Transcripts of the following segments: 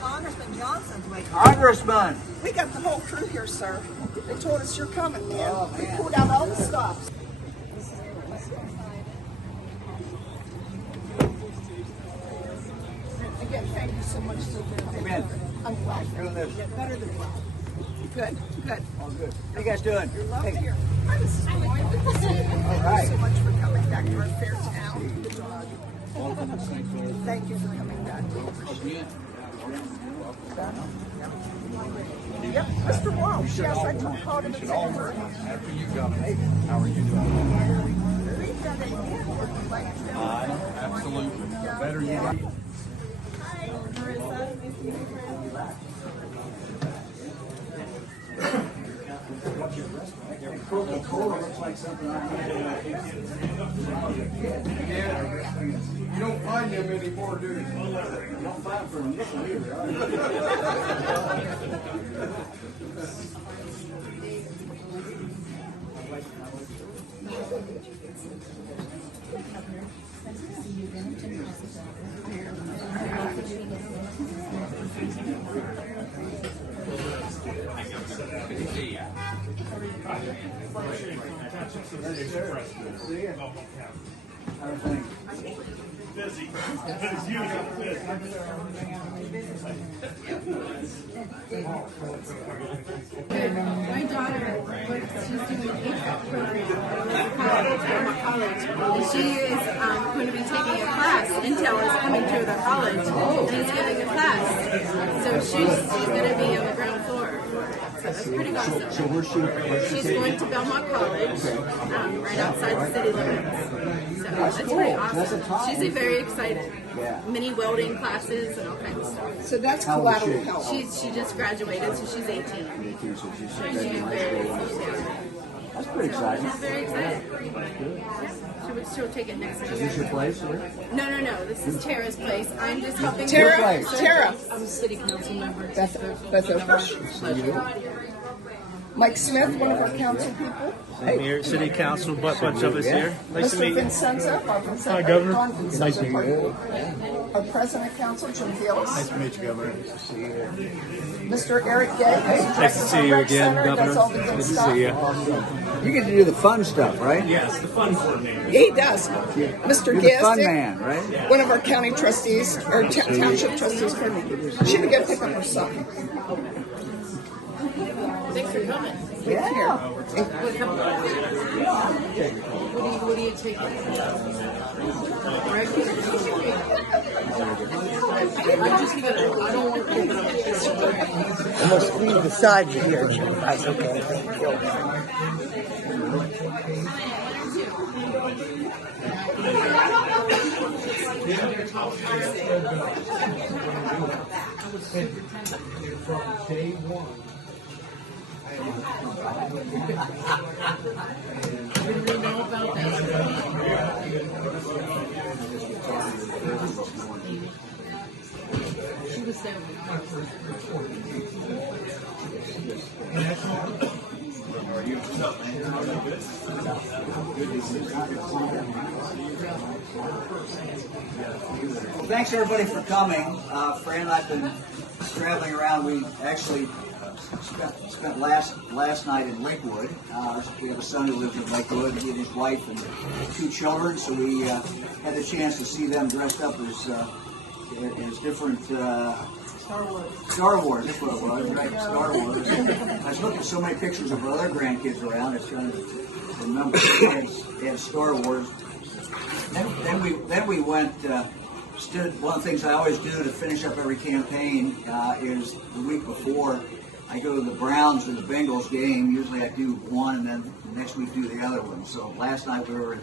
Congressman Johnson's waiting. Congressman! We got the whole crew here, sir. They told us you're coming, man. We pulled out all the stops. Again, thank you so much. Amen. I'm glad. Doing this. Better than well. Good, good. All good. How you guys doing? You're loved here. I'm so glad to see you. Thank you so much for coming back to our fair town. Good job. Thank you for coming back. We appreciate it. Yep, Mr. Walsh. Yes, I called him and said, After you go, hey, how are you doing? we've done it again. We're like, Absolutely. The better you are. hi, Marissa. Nice to meet you. Coca-Cola looks like something I had. You don't find them anymore, do you? You don't buy them from this one either, Busy. As usual. My daughter, she's doing an HVAC program at college, and she is going to be taking a class. Intel is coming to the college and is giving a class. So she's going to be on the ground floor. So that's pretty awesome. So where's she? She's going to Belmont College, right outside the city limits. So that's pretty awesome. She's very excited. Yeah. Many welding classes and all kinds of stuff. So that's How old is collateral she? help. She just graduated, so she's 18. So she's She's very excited. That's pretty exciting. She's very excited. She'll take it next Is year. this your place? Or? No. This is Tara's place. I'm just helping Tara, her. Tara. I'm a city council member. Beth Oakhurst. Mike Smith, one of our council people. I'm here, City Council, bunch of us here. Nice to meet Mr. you. Vincenza, our Hi, Governor. Nice to meet you. Our President of Council, Jim Gillis. Nice to meet you, Governor. Mr. Eric Gay. Nice to see you again, Governor. Good to see you. You get to do the fun stuff, right? Yes, the fun coordinator. He does. Mr. You're the fun Gistick, man, right? one of our county trustees, or township trustees, pardon me. She would go pick up her son. Thanks for coming. Yeah. What do you take? I don't want to. I'm going to squeeze beside you here, Jim. That's okay. Thank you. From day one. She was there. Well, thanks everybody for coming. Fran and I've been traveling around. We actually spent last night in Lakewood. We have a son who lives in Lakewood. He and his wife and 2 children. So we had the chance to see them dressed up as different. Star Wars, that's what it was, right? Star Wars. I was looking at so many pictures of our other grandkids around. It's trying to remember. They had Star Wars. Then we went. One of the things I always do to finish up every campaign is the week before I go to the Browns or the Bengals game. Usually I do one, and then the next week do the other one. So last night we were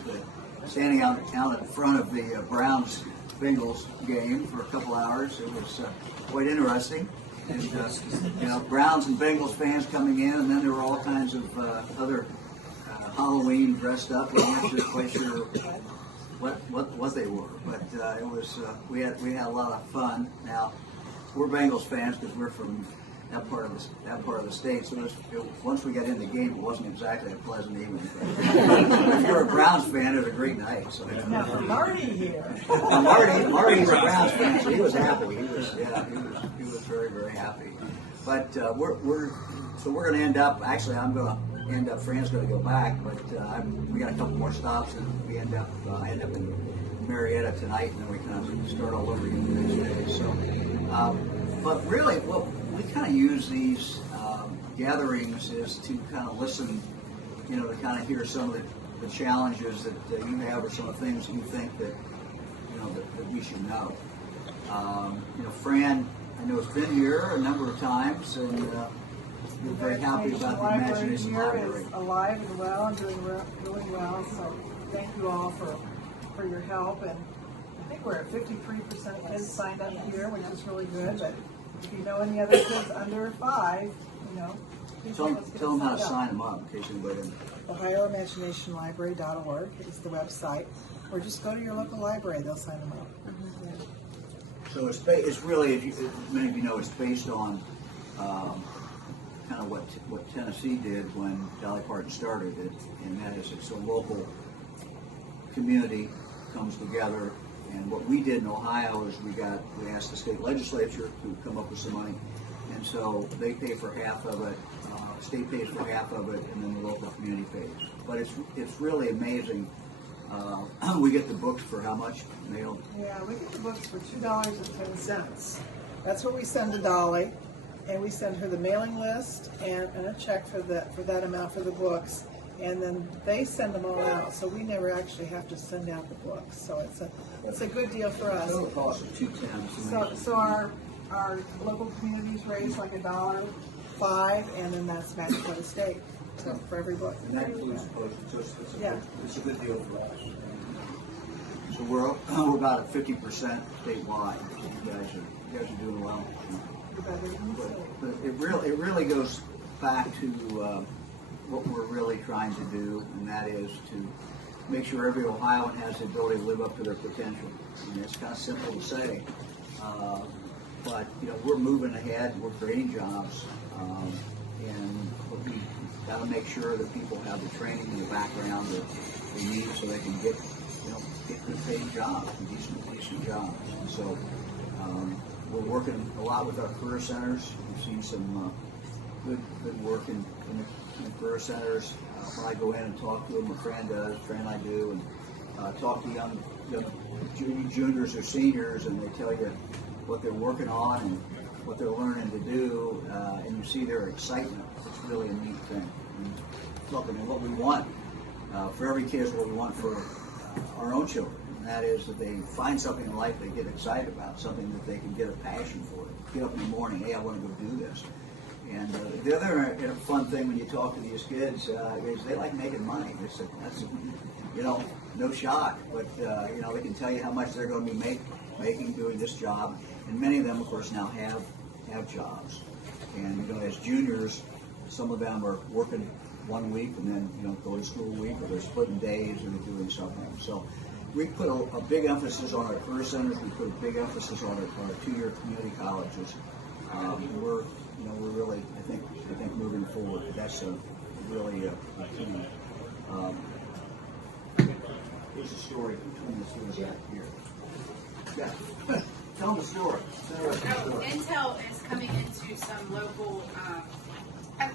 standing out in front of the Browns Bengals game for a couple hours. It was quite interesting. And Browns and Bengals fans coming in, and then there were all kinds of other Halloween dressed up. We weren't just quite sure what they were, but it was we had a lot of fun. Now we're Bengals fans because we're from that part of the state. So once we got in the game, it wasn't exactly a pleasant evening. If you're a Browns fan, it was a great night. So Now for Marty here. Marty's a Browns fan, so he was happy. He was very, very happy. But we're going to end up. Actually, I'm going to end up. Fran's going to go back, but we got a couple more stops, and we end up. I end up in Marietta tonight, and then we kind of start all over again the next day. So, but really, well, we kind of use these gatherings is to kind of listen, to kind of hear some of the challenges that you have, or some of the things you think that that we should know. Fran, I know, has been here a number of times, and we're very happy about the Imagination Library. Is alive and well and doing really well. So thank you all for your help. And I think we're at 53% of kids signed up here, which is really good. But if you know any other kids under 5, please Tell let's get them how to signed up. sign them up in case anybody didn't. OhioImaginationLibrary.org is the website, or just go to your local library; they'll sign them up. So it's really, as many of you know, it's based on kind of what Tennessee did when Dolly Parton started it, and that is it's a local community comes together. And what we did in Ohio is we asked the state legislature to come up with some money, and so they pay for half of it, state pays for half of it, and then the local community pays. But it's really amazing. We get the books for how much, mailed? Yeah, we get the books for $2.10. That's what we send to Dolly, and we send her the mailing list and a check for that amount for the books, and then they send them all out. So we never actually have to send out the books. So it's a good deal for us. Total cost of $2.10. So our local communities raise like $1.05, and then that's matched by the state. So for every book. And that includes postage. So it's a good deal for us. So we're about at 50% statewide. You guys are doing well. But it really goes back to what we're really trying to do, and that is to make sure every Ohioan has the ability to live up to their potential. And it's kind of simple to say, but we're moving ahead. We're creating jobs, and we got to make sure that people have the training and the background that they need so they can get good paying jobs, and decent jobs. And so we're working a lot with our career centers. We've seen some good work in the career centers. When I go in and talk to them, Fran and I do, and talk to young juniors or seniors, and they tell you what they're working on and what they're learning to do, and you see their excitement. It's really a neat thing. And look, I mean, what we want for every kid is what we want for our own children, and that is that they find something in life they get excited about, something that they can get a passion for. Get up in the morning, hey, I want to go do this. And the other fun thing when you talk to these kids is they like making money. That's no shock, but they can tell you how much they're going to be making doing this job. And many of them, of course, now have jobs. And as juniors, some of them are working 1 week and then go to school a week, or they're splitting days and they're doing something. So we put a big emphasis on our career centers. We put a big emphasis on our 2-year community colleges. We're really, I think moving forward. That's really a key. Here's a story between the two of here. Yeah. Tell them the story. Intel is coming into some local,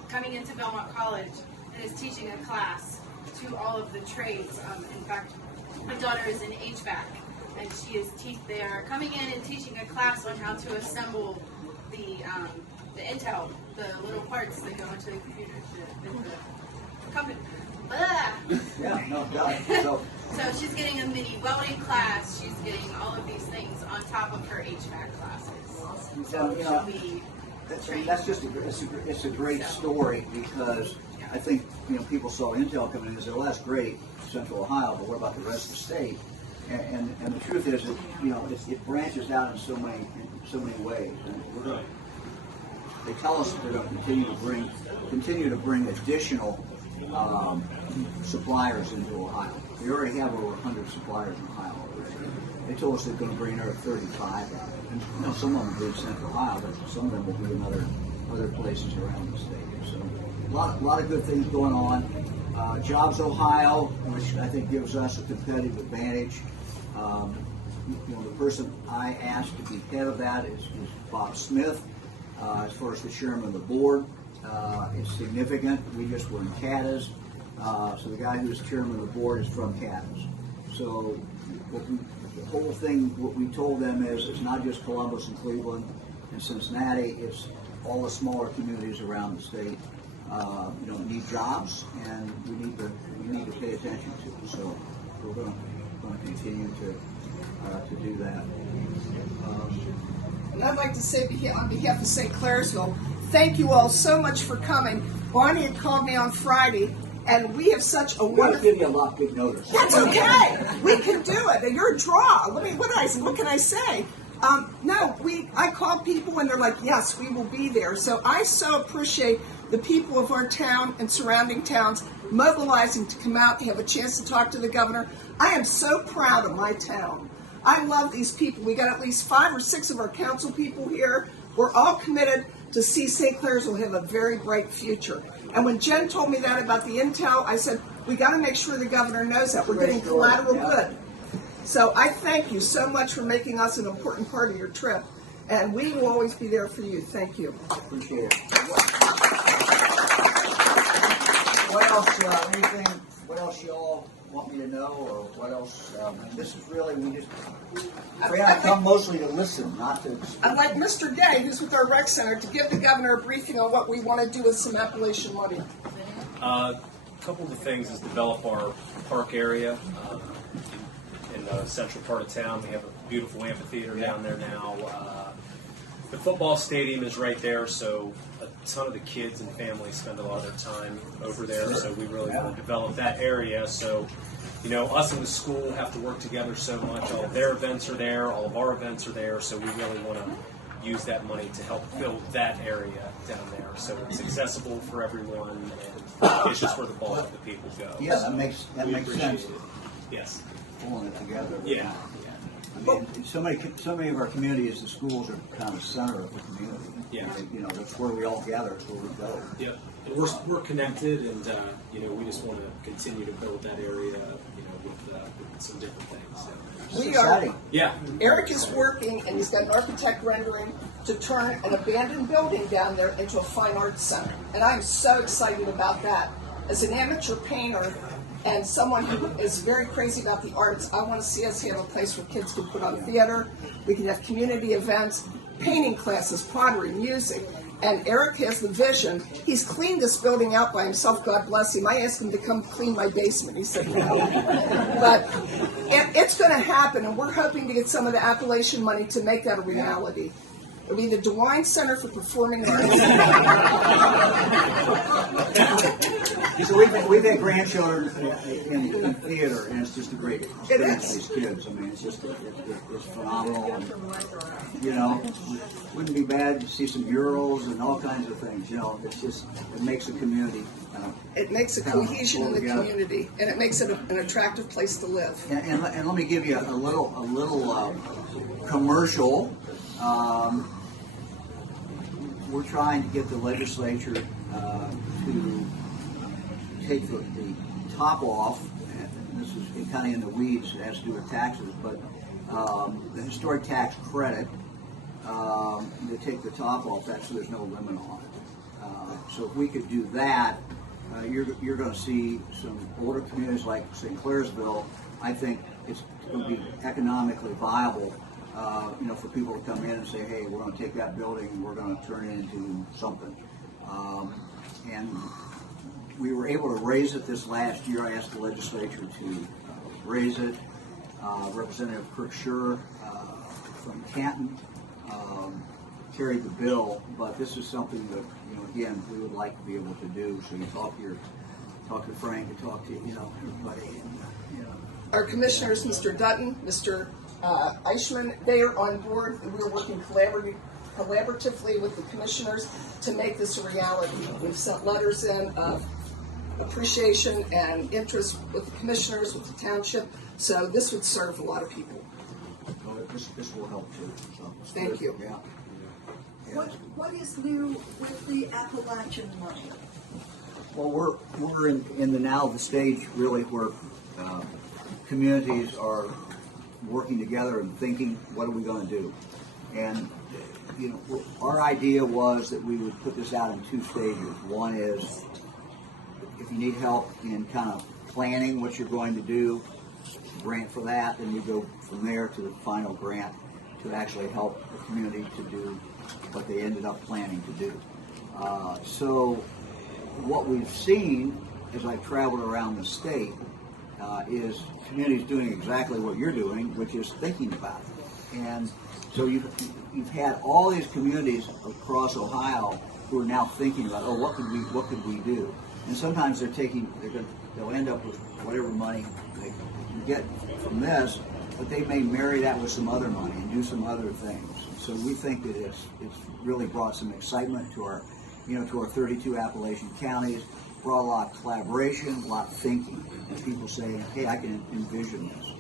coming into Belmont College, and is teaching a class to all of the trades. In fact, my daughter is in HVAC, and they are coming in and teaching a class on how to assemble the Intel, the little parts that go into the computer, the company. Yeah, no doubt. So she's getting a mini welding class. She's getting all of these things on top of her HVAC classes. So she'll be trained. That's just it's a great story, because I think people saw Intel come in and said, well, that's great, Central Ohio, but what about the rest of the state? And the truth is that it branches out in so many ways. And they tell us that they're going to continue to bring additional suppliers into Ohio. We already have over 100 suppliers in Ohio already. They told us they're going to bring another 35 out. And some of them will be in Central Ohio, but some of them will be other places around the state. So a lot of good things going on. Jobs Ohio, which I think gives us a competitive advantage. The person I asked to be head of that is Bob Smith. As far as the chairman of the board, it's significant. We just were in Cadiz. So the guy who's chairman of the board is from Cadiz. So the whole thing, what we told them is it's not just Columbus and Cleveland and Cincinnati, it's all the smaller communities around the state. Need jobs, and we need to pay attention to. So we're going to continue to do that. And I'd like to say on behalf of St. Clairsville, thank you all so much for coming. Bonnie had called me on Friday, and we have such a We'll wonderful. give you a lot of big notice. That's okay. We can do it. You're a draw. What can I say? I call people and they're like, yes, we will be there. So I so appreciate the people of our town and surrounding towns mobilizing to come out and have a chance to talk to the governor. I am so proud of my town. I love these people. We got at least 5 or 6 of our council people here. We're all committed to see St. Clair's will have a very bright future. And when Jen told me that about the intel, I said, we got to make sure the governor knows that. We're getting collateral good. So I thank you so much for making us an important part of your trip. And we will always be there for you. Thank you. Appreciate it. What else? What else y'all want me to know, or what else? This is really I come mostly to listen, not to. I'd like Mr. Day, who's with our rec center, to give the governor a briefing on what we want to do with some Appalachian money. A couple of the things is develop our park area in the central part of town. We have a beautiful amphitheater down there now. The football stadium is right there, so a ton of the kids and families spend a lot of their time over there. So we really want to develop that area. So, us and the school have to work together so much. All of their events are there, all of our events are there. So we really want to use that money to help build that area down there. So it's accessible for everyone, and it's just where the bulk of the people go. Yeah, So that makes we sense. appreciate it. Yes. Pulling it together. Yeah. I mean, so many of our communities, the schools are kind of the center of the community. Yeah. That's where we all gather. It's where we go. Yep. And we're connected, and we just want to continue to build that area, with some different things. So. It's We are. exciting. Yeah. Eric is working, and he's got an architect rendering to turn an abandoned building down there into a fine arts center. And I'm so excited about that. As an amateur painter and someone who is very crazy about the arts, I want to see us have a place where kids can put on theater, we can have community events, painting classes, pottery, music. And Eric has the vision. He's cleaned this building out by himself, God bless him. I asked him to come clean my basement. He said no. But it's going to happen, and we're hoping to get some of the Appalachian money to make that a reality. It'll be the Dewine Center for Performing Arts. So we've had grandchildren in theater, and it's just a great experience for these kids. I mean, it's phenomenal. And, wouldn't be bad to see some murals and all kinds of things. It makes a community. It makes a cohesion in the community, and it makes it an attractive place to live. And let me give you a little commercial. We're trying to get the legislature to take the top off, and this is kind of in the weeds, it has to do with taxes, but the historic tax credit, to take the top off that so there's no limit on it. So if we could do that, you're going to see some older communities like St. Clairsville. I think it's going to be economically viable, for people to come in and say, hey, we're going to take that building and we're going to turn it into something. And we were able to raise it this last year. I asked the legislature to raise it. Representative Kirk Schur from Canton carried the bill, but this is something that, again, we would like to be able to do. So you talk to Frank, you talk to, everybody. And, Our commissioners, Mr. Dutton, Mr. Eichmann, they are on board. We're working collaboratively with the commissioners to make this a reality. We've sent letters in of appreciation and interest with the commissioners, with the township. So this would serve a lot of people. this will help too. So, Thank you. Yeah. What is new with the Appalachian money? Well, we're in the stage really where communities are working together and thinking, what are we going to do? And our idea was that we would put this out in 2 stages. One is if you need help in kind of planning what you're going to do, grant for that, and we go from there to the final grant to actually help the community to do what they ended up planning to do. So what we've seen as I've traveled around the state is communities doing exactly what you're doing, which is thinking about it. And so you've had all these communities across Ohio who are now thinking about, what could we do? And sometimes they'll end up with whatever money they can get from this, but they may marry that with some other money and do some other things. So we think that it's really brought some excitement to our 32 Appalachian counties, brought a lot of collaboration, a lot of thinking, and people saying, hey, I can envision this.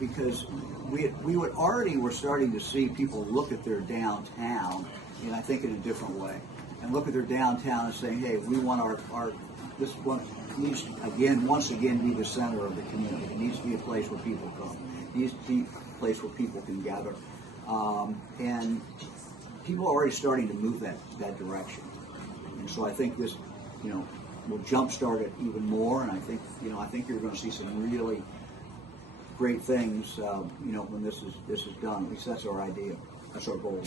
Because we were starting to see people look at their downtown, and I think in a different way, and look at their downtown and say, hey, we want this one needs once again be the center of the community. It needs to be a place where people come. It needs to be a place where people can gather. And people are already starting to move that direction. And so I think this, will jumpstart it even more. And I think you're going to see some really great things, when this is done. At least that's our idea. That's our goal.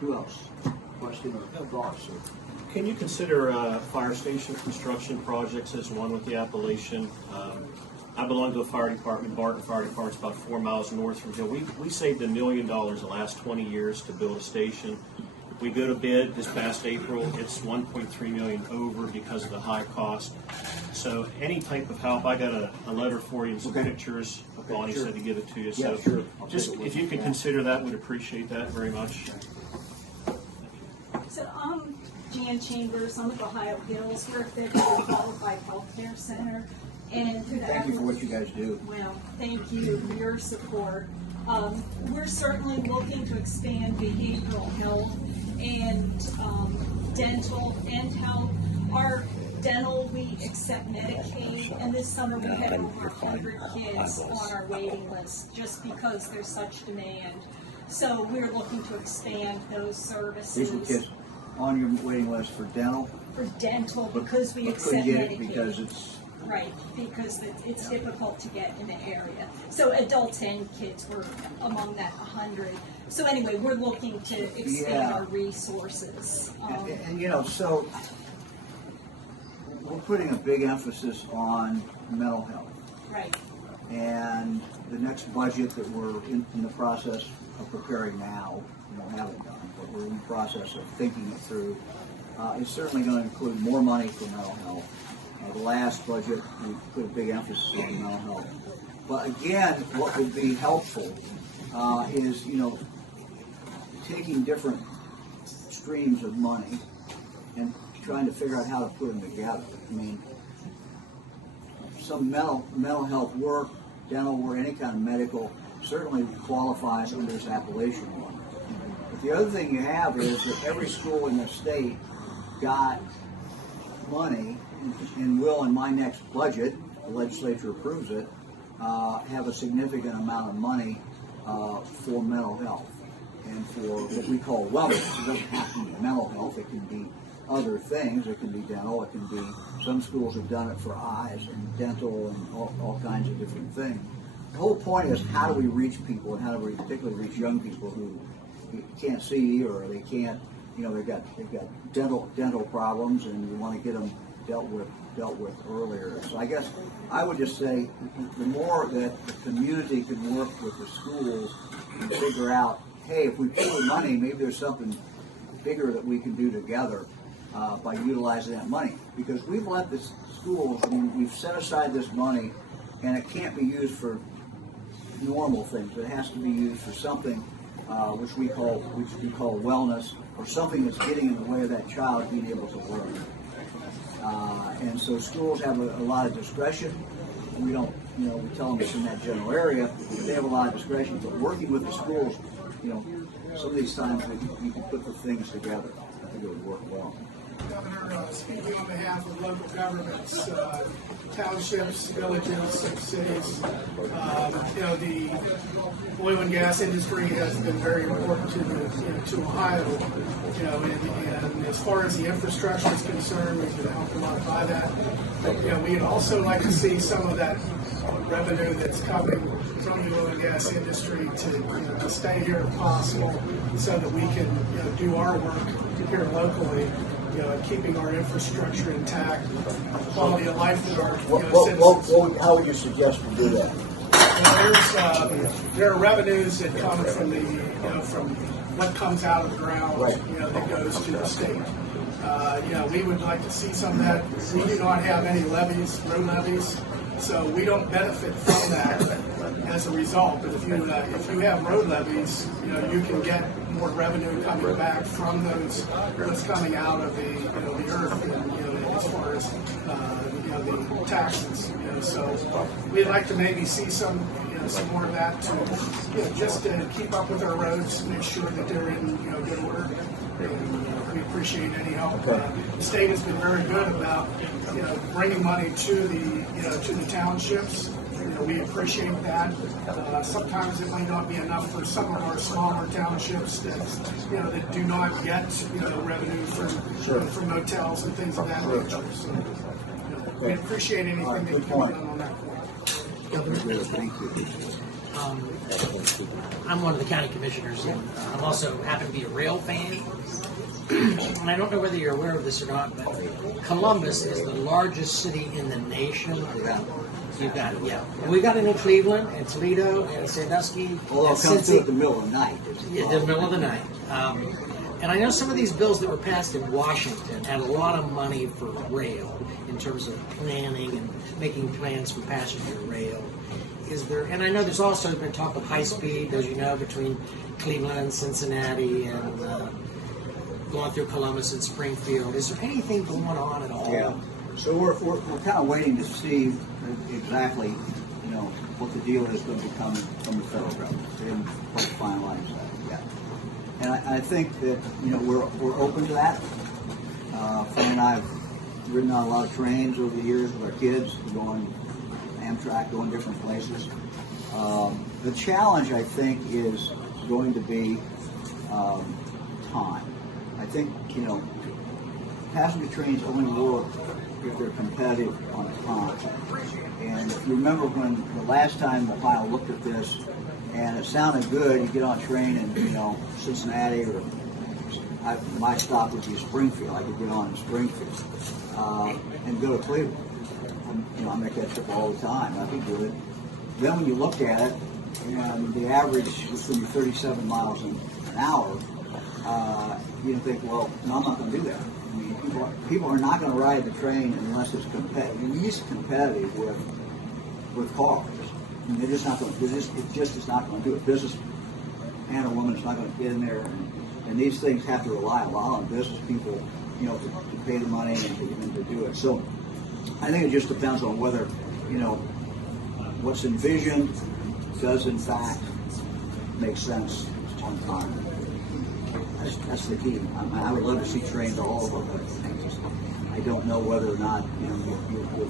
Who else? Question or thoughts? Can you consider fire station construction projects as one with the Appalachian? I belong to the fire department. Barton Fire Department's about 4 miles north from here. We saved $1 million the last 20 years to build a station. We go to bid this past April. It's $1.3 million over because of the high cost. So any type of help, I got a letter for you and some pictures. Bonnie said to give it to you. Yeah, so sure. just if you could consider that, would appreciate that very much. So I'm Jan Chambers. I'm with Ohio Hills. We're a federally qualified healthcare center. And through the Thank you for what you guys do. Well, thank you for your support. We're certainly looking to expand behavioral health and dental and health. Our dental, we accept Medicaid, and this summer we had over 100 kids on our waiting list just because there's such demand. So we're looking to expand those services. These were kids on your waiting list for dental? For dental, because we accept couldn't get Medicaid. it because it's... Right, because it's difficult to get in the area. So adults and kids were among that 100. So anyway, we're looking to expand our resources. So we're putting a big emphasis on mental health. Right. And the next budget that we're in the process of preparing now, we haven't done, but we're in the process of thinking it through, is certainly going to include more money for mental health. The last budget, we put a big emphasis on mental health. But again, what would be helpful is, taking different streams of money and trying to figure out how to put them together. I mean, some mental health work, dental work, any kind of medical, certainly qualifies under this Appalachian one. But the other thing you have is that every school in the state got money and will, in my next budget, the legislature approves it, have a significant amount of money for mental health and for what we call wellness. It doesn't have to be mental health. It can be other things. It can be dental. It can be, some schools have done it for eyes and dental and all kinds of different things. The whole point is, how do we reach people, and how do we particularly reach young people who can't see, or they can't, they've got dental problems, and we want to get them dealt with earlier. So I guess I would just say, the more that the community can work with the schools and figure out, hey, if we pool money, maybe there's something bigger that we can do together by utilizing that money. Because we've let the schools, we've set aside this money, and it can't be used for normal things. It has to be used for something which we call wellness, or something that's getting in the way of that child being able to learn. And so schools have a lot of discretion. We don't, we tell them it's in that general area, but they have a lot of discretion. But working with the schools, some of these times that you can put the things together, I think it would work well. Governor, speaking on behalf of local governments, townships, villages, cities, the oil and gas industry has been very important to Ohio. And as far as the infrastructure is concerned, we've been helped a lot by that. But we'd also like to see some of that revenue that's coming from the oil and gas industry to stay here if possible, so that we can do our work here locally. Keeping our infrastructure intact, quality of life for our citizens. How would you suggest we do that? Well, there are revenues that come from from what comes out of the ground, that goes to the state. We would like to see some of that. We do not have any levies, road levies, so we don't benefit from that as a result. But if you have road levies, you can get more revenue coming back from what's coming out of the earth, as far as the taxes. So we'd like to maybe see some more of that just to keep up with our roads, make sure that they're in good order. And we appreciate any help. The state has been very good about bringing money to the townships. We appreciate that. Sometimes it may not be enough for some of our smaller townships that do not get revenue from motels and things of that nature. So we appreciate anything that can be done on that point. Governor, Thank you. I'm one of the county commissioners, and I'm also happen to be a rail fan. And I don't know whether you're aware of this or not, but Columbus is the largest city in the nation. You've got, we've got it in Cleveland and Toledo and Sandusky. Although it comes through at the middle of the night. Yeah, the middle of the night. And I know some of these bills that were passed in Washington had a lot of money for rail in terms of planning and making plans for passenger rail. Is there? And I know there's also been talk of high speed, as you know, between Cleveland, Cincinnati, and going through Columbus and Springfield. Is there anything going on at all? Yeah. So we're kind of waiting to see exactly, what the deal is going to become from the federal government. They haven't quite finalized that yet. And I think that, we're open to that. Fran and I have ridden on a lot of trains over the years with our kids, going Amtrak, going different places. The challenge, I think, is going to be time. I think, passenger trains only work if they're competitive on time. And if you remember when the last time Ohio looked at this, and it sounded good, you get on a train in, Cincinnati, or my stop would be Springfield. I could get on in Springfield and go to Cleveland. I make that trip all the time. That'd be good. Then when you look at it, and the average was going to be 37 miles an hour, you think, well, no, I'm not going to do that. I mean, people are not going to ride the train unless it's competitive. I mean, it's competitive with cars. I mean, they're just not going to. It just is not going to do it. Business man or woman is not going to get in there, and these things have to rely a lot on business people, to pay the money and to do it. So I think it just depends on whether, what's envisioned does in fact make sense on time. That's the key. I would love to see trains all over the things. I don't know whether or not you'll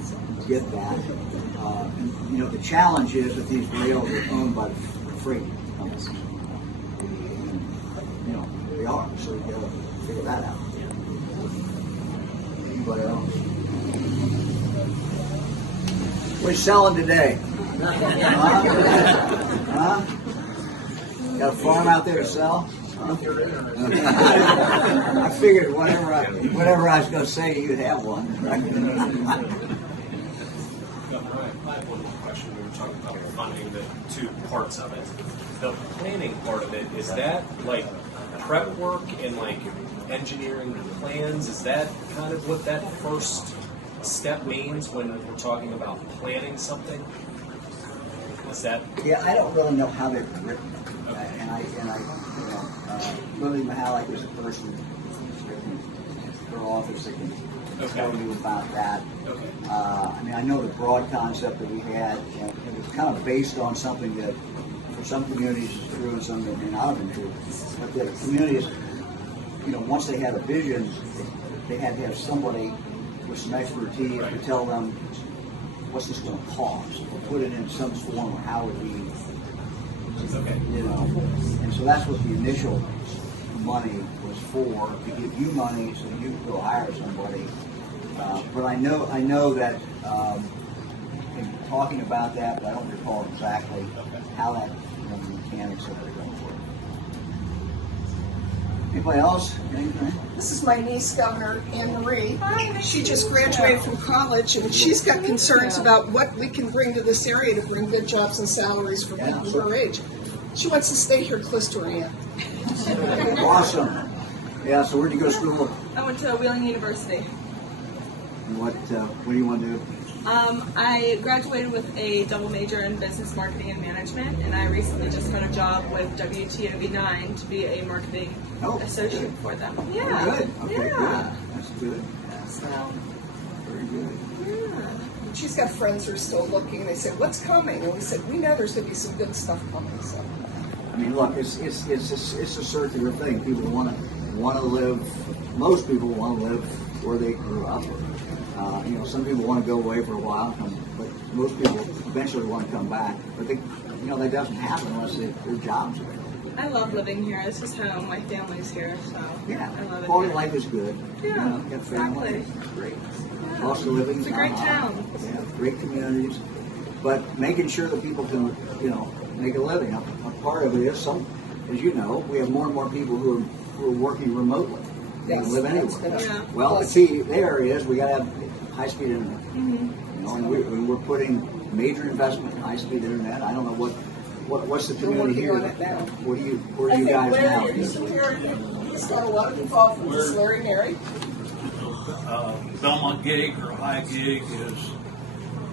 get that. The challenge is that these rails are owned by the freight companies. They are. So you got to figure that out. Anybody else? What are you selling today? Huh? Got a farm out there to sell? I figured whatever I was going to say, you'd have one. I have one more question. We were talking about funding, the two parts of it. The planning part of it, is that like prep work and like engineering plans? Is that kind of what that first step means when we're talking about planning something? Is that? Yeah, I don't really know how they're written, and I don't even know how like there's a person written their office that can tell you about that. Okay. I mean, I know the broad concept that we had, and it was kind of based on something that for some communities is true and some that may not have been true. But the communities, once they had a vision, they had to have somebody with some expertise to tell them what's this going to cost, or put it in some form, or how would we, And so that's what the initial money was for, to give you money so you could go hire somebody. But I know that in talking about that, but I don't recall exactly how that, the mechanics of it going for. Anybody else? Anything? This is my niece, Governor Anne Marie. She just graduated from college, and she's got concerns about what we can bring to this area to bring good jobs and salaries for people her age. She wants to stay here close to her aunt. Awesome. Yeah, so where'd you go to school? I went to Wheeling University. And what do you want to do? I graduated with a double major in business marketing and management, and I recently just got a job with WTOV9 to be a marketing associate for them. Yeah. Good. Okay, yeah. Good. That's good. So. Very good. Yeah. She's got friends who are still looking. They said, "What's coming?" And we said, "We know there's going to be some good stuff coming." So. I mean, look, it's a circular thing. People want to live. Most people want to live where they grew up. Some people want to go away for a while, but most people eventually want to come back. But that doesn't happen unless their jobs are available. I love living here. This is home. My family's here, so yeah, I love it. Quality here. life is good. Yeah, Got family. exactly. Great. Yeah. Cost of living. It's a great town. Yeah, great communities, but making sure that people can, make a living. A part of it is as you know, we have more and more people who are working remotely. They can live anywhere. Yeah. Well, the key there is we got to have high-speed internet. Mm-hmm. And we're putting major investment in high-speed internet. I don't know what's the community here. Where are you guys now? He's got a lot of involved with this, Larry Mary. Belmont Gig or High Gig is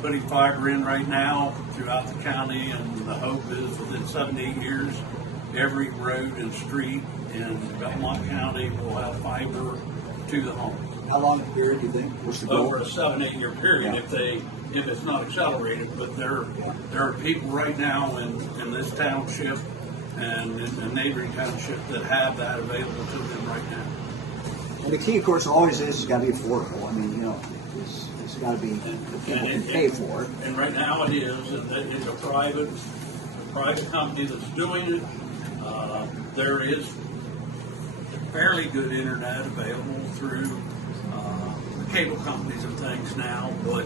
putting fiber in right now throughout the county, and the hope is within 7 to 8 years, every road and street in Belmont County will have fiber to the home. How long a period do you think? What's the goal? Over a 7 8 year period, Yeah. if it's not accelerated. But there are people right now in this township and in neighboring township that have that available to them right now. And the key, of course, always is it's got to be affordable. I mean, it's got to be people can pay for it. And right now it is. It's a private company that's doing it. There is fairly good internet available through the cable companies and things now, but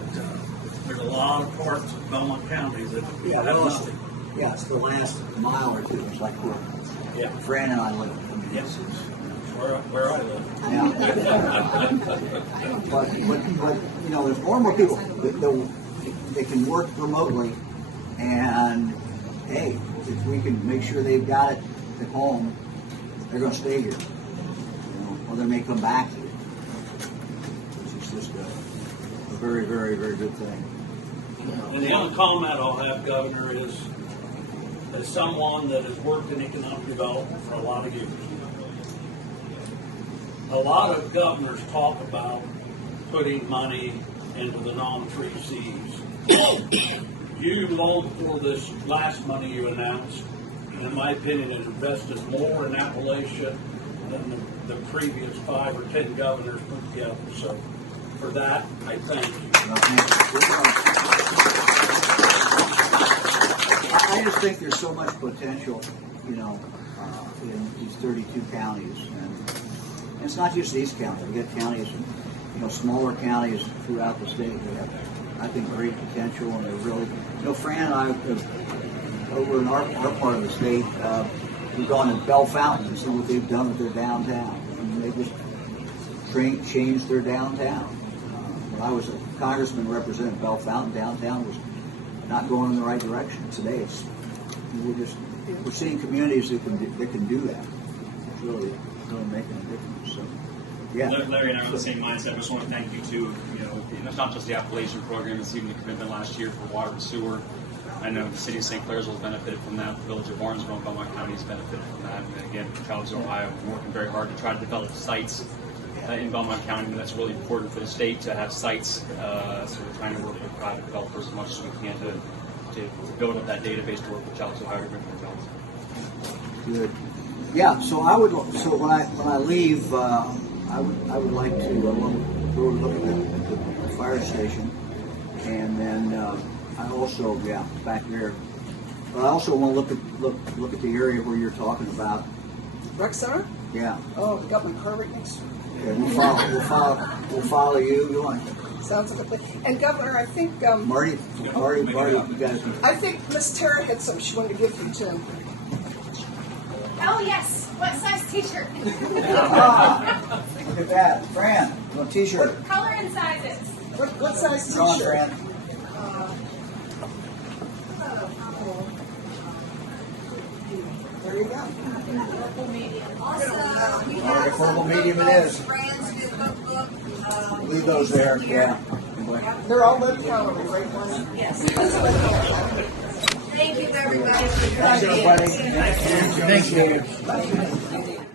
there's a lot of parts of Belmont County that have nothing. Yeah, it's the last mile or two. It's like where Fran and I live. I mean, Yes, it's where I live. Yeah. but there's more and more people that can work remotely, and hey, if we can make sure they've got it at home, they're going to stay here, or they may come back here. It's just a very, very, very good thing. And the only comment I'll have, Governor, is as someone that has worked in economic development for a lot of years, a lot of governors talk about putting money into the non-tree Cs. You, long before this last money you announced, in my opinion, has invested more in Appalachia than the previous 5 or 10 governors put together. So for that, I thank you. I just think there's so much potential, in these 32 counties, and it's not just these counties. We got counties, smaller counties throughout the state. We have, I think, great potential, and they're really, Fran and I have, over in our part of the state, we've gone to Bell Fountain and seen what they've done with their downtown. I mean, they just changed their downtown. When I was a congressman representing Bell Fountain, downtown was not going in the right direction. Today, we're seeing communities that can do that. It's really making a difference. So, yeah. Larry and I are in the same mindset. I just want to thank you too. It's not just the Appalachian program; it's even the commitment last year for water and sewer. I know the city of St. Clairsville has benefited from that. The village of Barnesville and Belmont County has benefited from that. And again, Colleges of Ohio, we're working very hard to try to develop sites in Belmont County, and that's really important for the state to have sites. So we're trying to work with private developers as much as we can to build up that database to work with Jobs Ohio to bring more jobs. Good. Yeah. So when I leave, I would like to go look at the fire station, and then I also back there. But I also want to look at the area where you're talking about. Rec Center? Yeah. Oh, we got my car right next to me. Okay, we'll follow you. You want Sounds like a thing. And Governor, I think Marty, you guys. I think Miss Tara had some she wanted to give you too. Oh yes. What size T-shirt? Look at that, Fran. You want a T-shirt? Color and sizes. What size Come on, T-shirt? Fran. There you go. Purple medium. Also, we All right, have purple some medium it cookbooks, is. Friends with cookbook. Leave those there. Yeah. They're all low calorie, right? One? Yes. Thank you, everybody. Thanks, everybody. Thank you.